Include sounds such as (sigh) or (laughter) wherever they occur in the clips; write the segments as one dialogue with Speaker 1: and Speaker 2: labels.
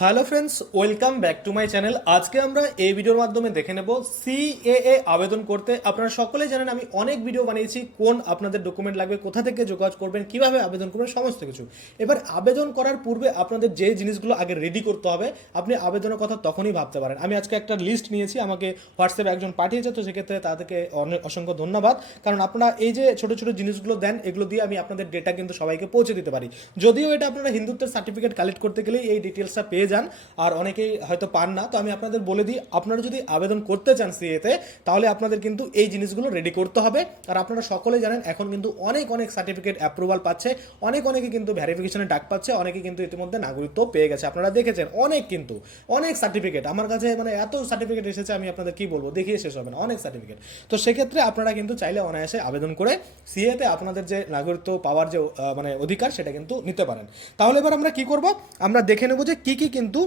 Speaker 1: Hello friends, welcome back to my channel. আজকে আমরা এই ভিডিওর মাধ্যমে দেখে নেব সিএএ আবেদন করতে। আপনারা সকলেই জানেন আমি অনেক ভিডিও বানিয়েছি, কোন আপনাদের ডকুমেন্ট লাগবে, কোথা থেকে যোগাযোগ করবেন, কীভাবে আবেদন করবেন, সমস্ত কিছু। এবার আবেদন করার পূর্বে আপনাদের যে জিনিসগুলো আগে রেডি করতে হবে, আপনি আবেদনের কথা তখনই ভাবতে পারেন। আমি আজকে একটা লিস্ট নিয়েছি, আমাকে হোয়াটসঅ্যাপে একজন পাঠিয়েছে, তো সেক্ষেত্রে তাদেরকে অনেক অসংখ্য ধন্যবাদ। কারণ আপনারা এই যে ছোট ছোট জিনিসগুলো দেন, এগুলো দিয়ে আমি আপনাদের ডেটা কিন্তু সবাইকে পৌঁছে দিতে পারি। যদিও এটা আপনারা হিন্দুত্বের সার্টিফিকেট কালেক্ট করতে গেলেই এই ডিটেলসটা পেয়ে যান। আর অনেকেই হয়তো পান না। তো আমি আপনাদের বলে দিই, আপনারা যদি আবেদন করতে চান সিএতে, তাহলে আপনাদের কিন্তু এই জিনিসগুলো রেডি করতে হবে। আর আপনারা সকলে জানেন, এখন কিন্তু অনেক অনেক সার্টিফিকেট অ্যাপ্রুভাল পাচ্ছে। অনেক, অনেকে কিন্তু ভ্যারিফিকেশনে ডাক পাচ্ছে। অনেকে কিন্তু ইতিমধ্যে নাগরিকত্ব পেয়ে গেছে। আপনারা দেখেছেন, অনেক কিন্তু, অনেক সার্টিফিকেট আমার কাছে মানে এত সার্টিফিকেট এসেছে, আমি আপনাদের কি বলব? দেখিয়ে শেষ হবে না, অনেক সার্টিফিকেট তো সেক্ষেত্রে আপনারা কিন্তু চাইলে অনায়াসে আবেদন করে সিএতে আপনাদের যে নাগরিকত্ব পাওয়ার যে মানে অধিকার, সেটা কিন্তু নিতে পারেন। তাহলে এবার আমরা কি করব? আমরা দেখে নেব যে কি কি কিন্তু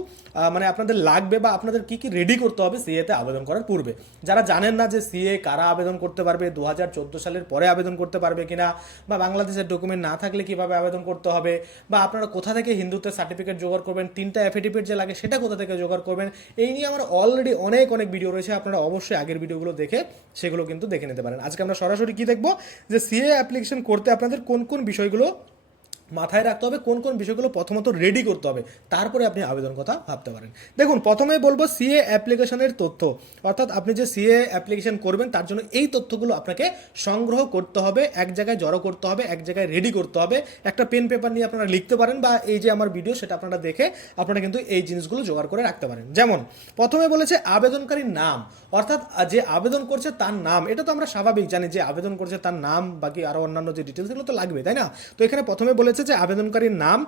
Speaker 1: মানে আপনাদের লাগবে বা আপনাদের কি কি রেডি করতে হবে সিএতে আবেদন করার পূর্বে। যারা জানেন না যে সিএ কারা আবেদন করতে পারবে দু হাজার চোদ্দ সালের পরে আবেদন করতে পারবে কিনা, বা বাংলাদেশের ডকুমেন্ট না থাকলে কীভাবে আবেদন করতে হবে, বা আপনারা কোথা থেকে হিন্দুত্বের সার্টিফিকেট জোগাড় করবেন, তিনটা অ্যাফিডেভিট যে লাগে সেটা কোথা থেকে জোগাড় করবেন, এই নিয়ে আমার অলরেডি অনেক অনেক ভিডিও রয়েছে, আপনারা অবশ্যই আগের ভিডিওগুলো দেখে সেগুলো কিন্তু দেখে নিতে পারেন। আজকে আমরা সরাসরি কি দেখব? যে সিএ অ্যাপ্লিকেশন করতে আপনাদের কোন কোন বিষয়গুলো মাথায় রাখতে হবে কোন কোন বিষয়গুলো প্রথমত রেডি করতে হবে। তারপরে আপনি আবেদন কথা ভাবতে পারেন। দেখুন, প্রথমে বলব সিএ অ্যাপ্লিকেশনের তথ্য। অর্থাৎ আপনি যে সিএ অ্যাপ্লিকেশন করবেন, তার জন্য এই তথ্যগুলো আপনাকে সংগ্রহ করতে হবে, এক জায়গায় জড়ো করতে হবে, এক জায়গায় রেডি করতে হবে। একটা পেন পেপার নিয়ে আপনারা লিখতে পারেন বা এই যে আমার ভিডিও সেটা আপনারা দেখে আপনারা কিন্তু এই জিনিসগুলো জোগাড় করে রাখতে পারেন। যেমন, প্রথমে বলেছে আবেদনকারীর নাম। অর্থাৎ যে আবেদন করছে তার নাম, এটা তো আমরা স্বাভাবিক জানি যে আবেদন করছে তার নাম, বাকি আরও অন্যান্য যে ডিটেলস এগুলো তো লাগবে তাই না? তো এখানে প্রথমে বলেছে যে আবেদনকারীর নাম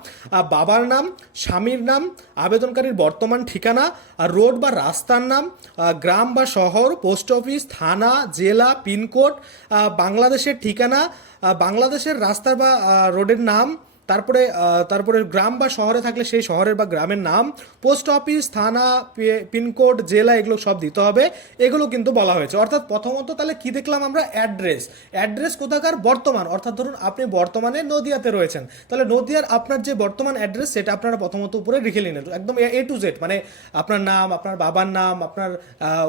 Speaker 1: বাবার নাম, স্বামীর নাম, আবেদনকারীর বর্তমান ঠিকানা রোড বা রাস্তার নাম গ্রাম বা শহর, পোস্ট অফিস, থানা, জেলা, পিনকোড বাংলাদেশের ঠিকানা বাংলাদেশের রাস্তা বা রোডের নাম তারপরে তারপরে গ্রাম বা শহরে থাকলে সেই শহরের বা গ্রামের নাম, পোস্ট অফিস, থানা পিনকোড, জেলা এগুলো সব দিতে হবে। এগুলো কিন্তু বলা হয়েছে। অর্থাৎ প্রথমত তাহলে কি দেখলাম আমরা? অ্যাড্রেস। অ্যাড্রেস কোথাকার? বর্তমান। অর্থাৎ ধরুন আপনি বর্তমানে নদিয়াতে রয়েছেন। তাহলে নদিয়ার আপনার যে বর্তমান অ্যাড্রেস, সেটা আপনারা প্রথমত উপরে লিখে নিন। একদম এ টু জেড মানে আপনার নাম, আপনার বাবার নাম, আপনার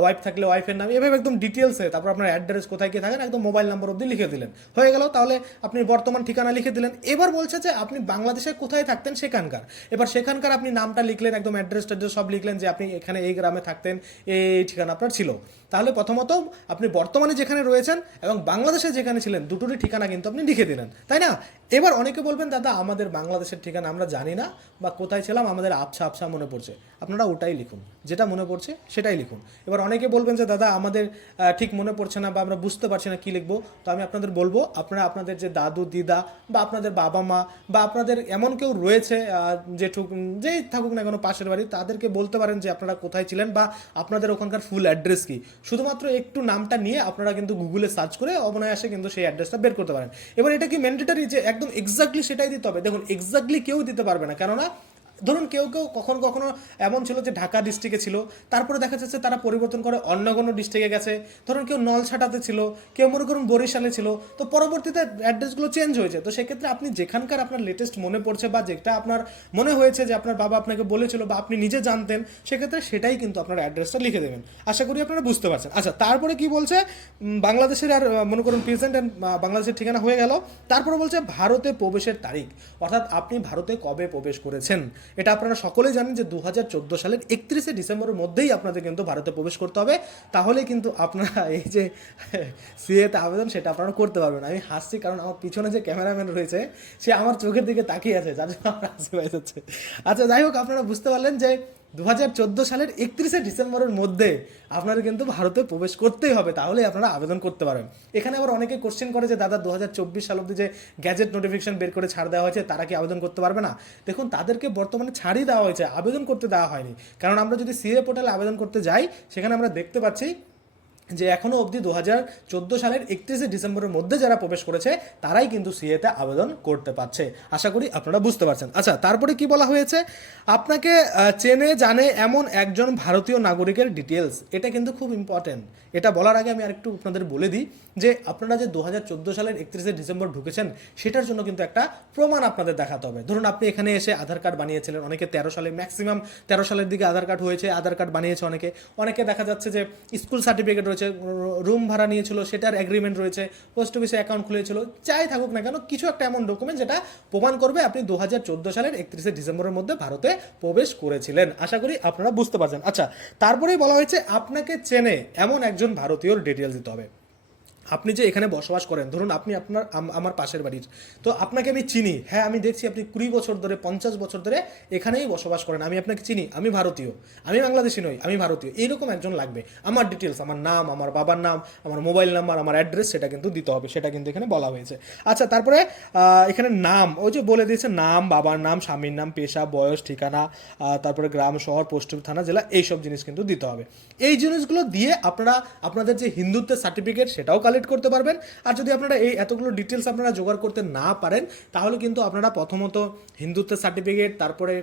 Speaker 1: ওয়াইফ থাকলে ওয়াইফের নাম, এভাবে একদম ডিটেলসে তারপর আপনার অ্যাড্রেস কোথায় কি থাকেন, একদম মোবাইল নাম্বার অবধি লিখে দিলেন। হয়ে গেল, তাহলে আপনি বর্তমান ঠিকানা লিখে দিলেন। এবার বলছে যে আপনি বাংলাদেশে কোথায় থাকতেন সেখানকার। এবার সেখানকার আপনি নামটা লিখলেন, একদম অ্যাড্রেস ট্যাড্রেস সব লিখলেন যে আপনি এখানে এই গ্রামে থাকতেন, এই ঠিকানা আপনার ছিল। তাহলে প্রথমত আপনি বর্তমানে যেখানে রয়েছেন এবং বাংলাদেশে যেখানে ছিলেন, দুটোরই ঠিকানা কিন্তু আপনি লিখে দিলেন, তাই না? এবার অনেকে বলবেন, দাদা, আমাদের বাংলাদেশের ঠিকানা আমরা জানি না বা কোথায় ছিলাম, আমাদের আবছা আবছা মনে পড়ছে। আপনারা ওটাই লিখুন। যেটা মনে পড়ছে, সেটাই লিখুন। এবার অনেকে বলবেন যে, দাদা, আমাদের ঠিক মনে পড়ছে না বা আমরা বুঝতে পারছি না কি লিখব। তো আমি আপনাদের বলব, আপনারা আপনাদের যে দাদু, দিদা বা আপনাদের বাবা মা বা আপনাদের এমন কেউ রয়েছে জেঠু যেই থাকুক না কেন পাশের বাড়ি, তাদেরকে বলতে পারেন যে, আপনারা কোথায় ছিলেন বা আপনাদের ওখানকার ফুল অ্যাড্রেস কি? শুধুমাত্র একটু নামটা নিয়ে আপনারা কিন্তু গুগলে সার্চ করে অবনয়াসে কিন্তু সেই অ্যাড্রেসটা বের করতে পারেন। এবার এটা কি ম্যান্ডেটারি যে, একদম এক্স্যাক্টলি সেটাই দিতে হবে। দেখুন এক্স্যাক্টলি কেউ দিতে পারবে না। কেননা ধরুন কেউ কেউ কখনো কখনো এমন ছিল যে ঢাকা ডিস্ট্রিক্টে ছিল, তারপরে দেখা যাচ্ছে তারা পরিবর্তন করে অন্য কোনো ডিস্ট্রিক্টে গেছে। ধরুন কেউ নলছাটাতে ছিল, কেউ মনে করুন বরিশালে ছিল, তো পরবর্তীতে অ্যাড্রেসগুলো চেঞ্জ হয়েছে তো সেক্ষেত্রে আপনি যেখানকার আপনার লেটেস্ট মনে পড়ছে বা যেটা আপনার মনে হয়েছে যে আপনার বাবা আপনাকে বলেছিল বা আপনি নিজে জানতেন, সেক্ষেত্রে সেটাই কিন্তু আপনার অ্যাড্রেসটা লিখে দেবেন। আশা করি আপনারা বুঝতে পারছেন। আচ্ছা তারপরে কি বলছে? বাংলাদেশের আর মনে করুন প্রেজেন্ট বাংলাদেশের ঠিকানা হয়ে গেল। তারপরে বলছে ভারতে প্রবেশের তারিখ। অর্থাৎ আপনি ভারতে কবে প্রবেশ করেছেন? এটা আপনারা সকলেই জানেন যে দু হাজার চোদ্দ সালের একত্রিশে ডিসেম্বরের মধ্যেই আপনাদের কিন্তু ভারতে প্রবেশ করতে হবে। তাহলে কিন্তু আপনারা (laughs) এই যে সিএতে আবেদন, সেটা আপনারা করতে পারবেন আমি হাসছি কারণ আমার পিছনে যে ক্যামেরাম্যান রয়েছে, সে আমার চোখের দিকে তাকিয়ে আছে। যার জন্য আমার হাসি আচ্ছা যাই হোক, আপনারা বুঝতে পারলেন যে দু হাজার চোদ্দ সালের একত্রিশে ডিসেম্বরের মধ্যে আপনারা কিন্তু ভারতে প্রবেশ করতেই হবে, তাহলে আপনারা আবেদন করতে পারেন। এখানে আবার অনেকে কোশ্চেন করে যে, দাদা দু হাজার চব্বিশ সাল অব্দি যে গ্যাজেট নোটিফিকেশন বের করে ছাড় দেওয়া হয়েছে, তারা কি আবেদন করতে পারবে না? দেখুন, তাদেরকে বর্তমানে ছাড়ই দেওয়া হয়েছে, আবেদন করতে দেওয়া হয়নি। কারণ আমরা যদি সিএ পোর্টালে আবেদন করতে যাই, সেখানে আমরা দেখতে পাচ্ছি যে এখনও অবধি দু হাজার চোদ্দ সালের একত্রিশে ডিসেম্বরের মধ্যে যারা প্রবেশ করেছে, তারাই কিন্তু সিএতে আবেদন করতে পারছে। আশা করি আপনারা বুঝতে পারছেন। আচ্ছা তারপরে কি বলা হয়েছে? আপনাকে চেনে, জানে এমন একজন ভারতীয় নাগরিকের ডিটেলস এটা কিন্তু খুব ইম্পর্টেন্ট এটা বলার আগে আমি আরেকটু আপনাদের বলে দিই যে, আপনারা যে দু হাজার চোদ্দ সালের একত্রিশে ডিসেম্বর ঢুকেছেন, সেটার জন্য কিন্তু একটা প্রমাণ আপনাদের দেখাতে হবে। ধরুন, আপনি এখানে এসে আধার কার্ড বানিয়েছিলেন, অনেকে তেরো সালে ম্যাক্সিমাম তেরো সালের দিকে আধার কার্ড হয়েছে, আধার কার্ড বানিয়েছে অনেকে। অনেকে দেখা যাচ্ছে যে, স্কুল সার্টিফিকেট রয়েছে রুম ভাড়া নিয়েছিল, সেটার অ্যাগ্রিমেন্ট রয়েছে পোস্ট অফিসে অ্যাকাউন্ট খুলেছিল চাই থাকুক না কেন, কিছু একটা এমন ডকুমেন্ট যেটা প্রমাণ করবে আপনি দু হাজার চোদ্দ সালের একত্রিশে ডিসেম্বরের মধ্যে ভারতে প্রবেশ করেছিলেন। আশা করি আপনারা বুঝতে পারছেন। আচ্ছা তারপরেই বলা হয়েছে, আপনাকে চেনে এমন একজন ভারতীয়র ডিটেলস দিতে হবে। আপনি যে এখানে বসবাস করেন, ধরুন আপনি আপনার আমার পাশের বাড়ির, তো আপনাকে আমি চিনি। হ্যাঁ আমি দেখছি আপনি কুড়ি বছর ধরে, পঞ্চাশ বছর ধরে এখানেই বসবাস করেন। আমি আপনাকে চিনি, আমি ভারতীয়, আমি বাংলাদেশি নই, আমি ভারতীয়। এইরকম একজন লাগবে। আমার ডিটেলস আমার নাম, আমার বাবার নাম, আমার মোবাইল নাম্বার আমার অ্যাড্রেস সেটা কিন্তু দিতে হবে, সেটা কিন্তু এখানে বলা হয়েছে। আচ্ছা তারপরে এখানে নাম, ওই যে বলে দিয়েছে নাম, বাবার নাম, স্বামীর নাম, পেশা, বয়স, ঠিকানা তারপরে গ্রাম, শহর পোস্ট থানা, জেলা, এইসব জিনিস কিন্তু দিতে হবে। এই জিনিসগুলো দিয়ে আপনারা, আপনাদের যে হিন্দুত্বের সার্টিফিকেট সেটাও কালেক্ট করতে পারবেন। আর যদি আপনারা এই এতগুলো ডিটেলস আপনারা জোগাড় করতে না পারেন, তাহলে কিন্তু আপনারা প্রথমত হিন্দুত্বের সার্টিফিকেট তারপরে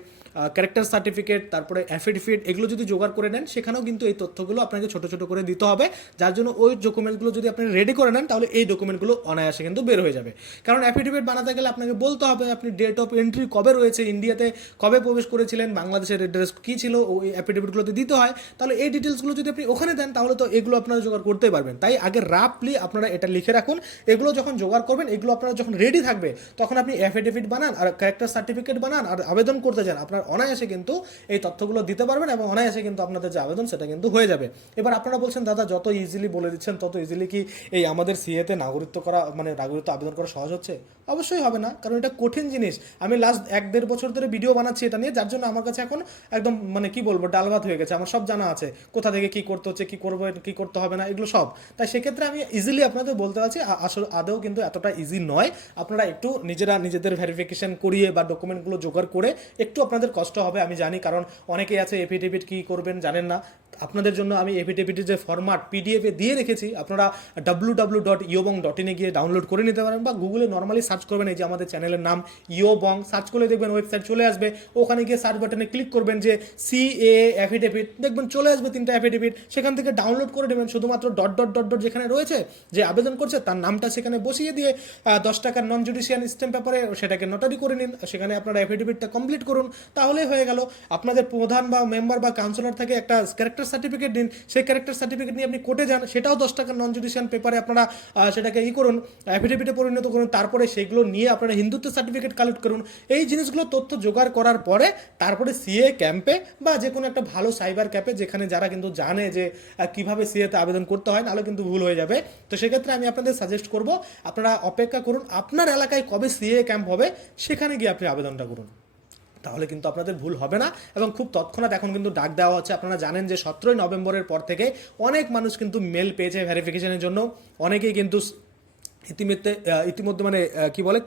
Speaker 1: ক্যারেক্টার সার্টিফিকেট তারপরে অ্যাফিডেভিট এগুলো যদি জোগাড় করে নেন, সেখানেও কিন্তু এই তথ্যগুলো আপনাকে ছোট ছোট করে দিতে হবে। যার জন্য ওই ডকুমেন্টগুলো যদি আপনি রেডি করে নেন, তাহলে এই ডকুমেন্টগুলো অনায়াসে কিন্তু বের হয়ে যাবে। কারণ অ্যাফিডেভিট বানাতে গেলে আপনাকে বলতে হবে, আপনি ডেট অফ এন্ট্রি কবে রয়েছে ইন্ডিয়াতে কবে প্রবেশ করেছিলেন, বাংলাদেশের অ্যাড্রেস কী ছিল ওই অ্যাফিডেভিটগুলোতে দিতে হয়। তাহলে এই ডিটেলসগুলো যদি আপনি ওখানে দেন, তাহলে তো এগুলো আপনারা জোগাড় করতে পারবেন। তাই আগে রাফলি আপনারা এটা লিখে রাখুন। এগুলো যখন জোগাড় করবেন, এগুলো আপনারা যখন রেডি থাকবে, তখন আপনি অ্যাফিডেভিট বানান আর ক্যারেক্টার সার্টিফিকেট বানান আর আবেদন করতে যান। আপনার অনায়াসে কিন্তু এই তথ্যগুলো দিতে পারবেন এবং অনায়াসে কিন্তু আপনাদের যে আবেদন, সেটা কিন্তু হয়ে যাবে। এবার আপনারা বলছেন, দাদা, যত ইজিলি বলে দিচ্ছেন, তত ইজিলি কি এই আমাদের সিএতে নাগরিকত্ব করা মানে নাগরিকত্ব আবেদন করা সহজ হচ্ছে? অবশ্যই হবে না, কারণ এটা কঠিন জিনিস। আমি লাস্ট এক দেড় বছর ধরে ভিডিও বানাচ্ছি এটা নিয়ে, যার জন্য আমার কাছে এখন একদম মানে কি বলব ডাল ভাত হয়ে গেছে। আমার সব জানা আছে, কোথা থেকে কি করতে হচ্ছে, কি করব, কি করতে হবে না, এগুলো সব। তাই সেক্ষেত্রে আমি ইজিলি আপনাদের বলতে পারছি আসলে আদৌ কিন্তু এতটা ইজি নয়। আপনারা একটু নিজেরা নিজেদের ভেরিফিকেশন করিয়ে বা ডকুমেন্টগুলো জোগাড় করে একটু আপনাদের কষ্ট হবে, আমি জানি, কারণ অনেকেই আছে এফিডেভিট কী করবেন জানেন না। আপনাদের জন্য আমি এফিডেভিটের যে ফরম্যাট পিডিএফ দিয়ে রেখেছি, আপনারা ডাব্লু ডাব্লু ডট ইয়োবং ডট ইনে গিয়ে ডাউনলোড করে নিতে পারেন বা গুগলে নর্মালি সার্চ করবেন, এই যে আমাদের চ্যানেলের নাম ইয়োবং সার্চ করলে দেখবেন ওয়েবসাইট চলে আসবে। ওখানে গিয়ে সার্চ বাটনে ক্লিক করবেন যে সি এ অ্যাফিডেভিট দেখবেন চলে আসবে তিনটা অ্যাফিডেভিট সেখান থেকে ডাউনলোড করে নেবেন, শুধুমাত্র ডট ডট ডট ডট যেখানে রয়েছে যে আবেদন করছে তার নামটা সেখানে বসিয়ে দিয়ে দশ টাকার নন জুডিশিয়াল স্ট্যাম্প পেপারে সেটাকে নোটারি করে নিন। সেখানে আপনারা অ্যাফিডেভিটটা কমপ্লিট করুন, তাহলেই হয়ে গেল। আপনাদের প্রধান বা মেম্বার বা কাউন্সিলর থেকে একটা ক্যারেক্টার সার্টিফিকেট দিন সেই ক্যারেক্টার সার্টিফিকেট নিয়ে আপনি কোর্টে যান, সেটাও দশ টাকার নন জুডিশিয়াল পেপারে আপনারা সেটাকে ই করুন অ্যাফিডেভিটে পরিণত করুন, তারপরে সেগুলো নিয়ে আপনারা হিন্দুত্ব সার্টিফিকেট কালেক্ট করুন। এই জিনিসগুলো তথ্য জোগাড় করার পরে তারপরে সিএ ক্যাম্পে বা যে কোনো একটা ভালো সাইবার ক্যাম্পে যেখানে যারা কিন্তু জানে যে কীভাবে সিএতে আবেদন করতে হয় নাহলে কিন্তু ভুল হয়ে যাবে। তো সেক্ষেত্রে আমি আপনাদের সাজেস্ট করব, আপনারা অপেক্ষা করুন, আপনার এলাকায় কবে সিএ ক্যাম্প হবে সেখানে গিয়ে আপনি আবেদনটা করুন। তাহলে কিন্তু আপনাদের ভুল হবে না এবং খুব তৎক্ষণাৎ এখন কিন্তু ডাক দেওয়া হচ্ছে। আপনারা জানেন যে সতেরোই নভেম্বরের পর থেকে অনেক মানুষ কিন্তু মেল পেয়েছে ভেরিফিকেশনের জন্য। অনেকেই কিন্তু ইতিমধ্যে ইতিমধ্যে মানে কি বলে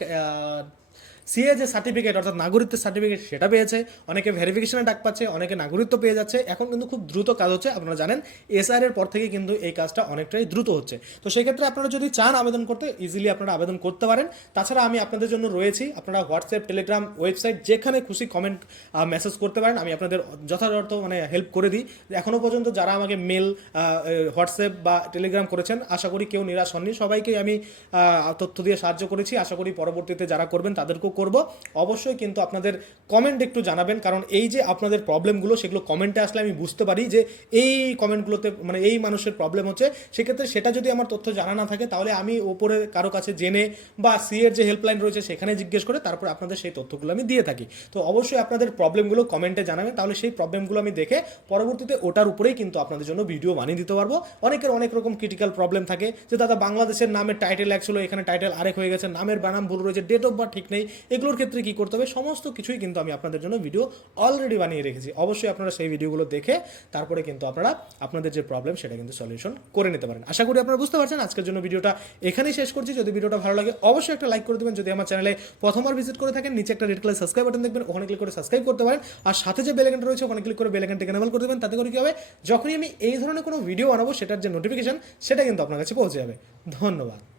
Speaker 1: সিএ যে সার্টিফিকেট অর্থাৎ নাগরিকত্বের সার্টিফিকেট সেটা পেয়েছে। অনেকে ভেরিফিকেশনে ডাক পাচ্ছে, অনেকে নাগরিকত্ব পেয়ে যাচ্ছে। এখন কিন্তু খুব দ্রুত কাজ হচ্ছে, আপনারা জানেন এসআর এর পর থেকে কিন্তু এই কাজটা অনেকটাই দ্রুত হচ্ছে। তো সেক্ষেত্রে আপনারা যদি চান আবেদন করতে ইজিলি আপনারা আবেদন করতে পারেন। তাছাড়া আমি আপনাদের জন্য রয়েছি, আপনারা হোয়াটসঅ্যাপ টেলিগ্রাম ওয়েবসাইট যেখানে খুশি কমেন্ট মেসেজ করতে পারেন। আমি আপনাদের যথাযথ মানে হেল্প করে দিই। এখনও পর্যন্ত যারা আমাকে মেল হোয়াটসঅ্যাপ বা টেলিগ্রাম করেছেন, আশা করি কেউ নিরাশ হননি। সবাইকে আমি তথ্য দিয়ে সাহায্য করেছি। আশা করি পরবর্তীতে যারা করবেন, তাদেরকেও করব, অবশ্যই কিন্তু আপনাদের কমেন্ট একটু জানাবেন, কারণ এই যে আপনাদের প্রবলেমগুলো সেগুলো কমেন্টে আসলে আমি বুঝতে পারি যে এই কমেন্টগুলোতে মানে এই মানুষের প্রবলেম হচ্ছে। সেক্ষেত্রে সেটা যদি আমার তথ্য জানা না থাকে, তাহলে আমি ওপরে কারও কাছে জেনে বা সি এর যে হেল্পলাইন রয়েছে, সেখানে জিজ্ঞেস করে তারপর আপনাদের সেই তথ্যগুলো আমি দিয়ে থাকি। তো অবশ্যই আপনাদের প্রবলেমগুলো কমেন্টে জানাবেন, তাহলে সেই প্রবলেমগুলো আমি দেখে পরবর্তীতে ওটার উপরেই কিন্তু আপনাদের জন্য ভিডিও বানিয়ে দিতে পারব। অনেকের অনেক রকম ক্রিটিক্যাল প্রবলেম থাকে, যে দাদা বাংলাদেশের নামের টাইটেল এক ছিল, এখানে টাইটেল আরেক হয়ে গেছে, নামের বানাম ভুল রয়েছে ডেট অফ বার্থ ঠিক নেই এগুলোর ক্ষেত্রে কি করতে হবে? সমস্ত কিছুই কিন্তু আমি আপনাদের জন্য ভিডিও অলরেডি বানিয়ে রেখেছি। অবশ্যই আপনারা সেই ভিডিওগুলো দেখে তারপরে কিন্তু আপনারা আপনাদের যে প্রবলেম সেটা কিন্তু সলিউশন করে নিতে পারেন। আশা করি আপনারা বুঝতে পারছেন। আজকের জন্য ভিডিওটা এখানেই শেষ করছি। যদি ভিডিওটা ভালো লাগে, অবশ্যই একটা লাইক করে দেবেন। যদি আমার চ্যানেলে প্রথমবার ভিজিট করে থাকেন, নিচে একটা রেড কালার সাবস্ক্রাইব বাটন দেখবেন, ওখানে ক্লিক করে সাবস্ক্রাইব করতে পারেন। আর সাথে যে বেলেকেনটা রয়েছে, ওখানে ক্লিক করে বেলেকেনটা এনেবল করে দেবেন। তাতে করে কি হবে? যখনই আমি এই ধরনের কোনো ভিডিও বানাবো, সেটার যে নোটিফিকেশন সেটা কিন্তু আপনার কাছে পৌঁছে যাবে। ধন্যবাদ।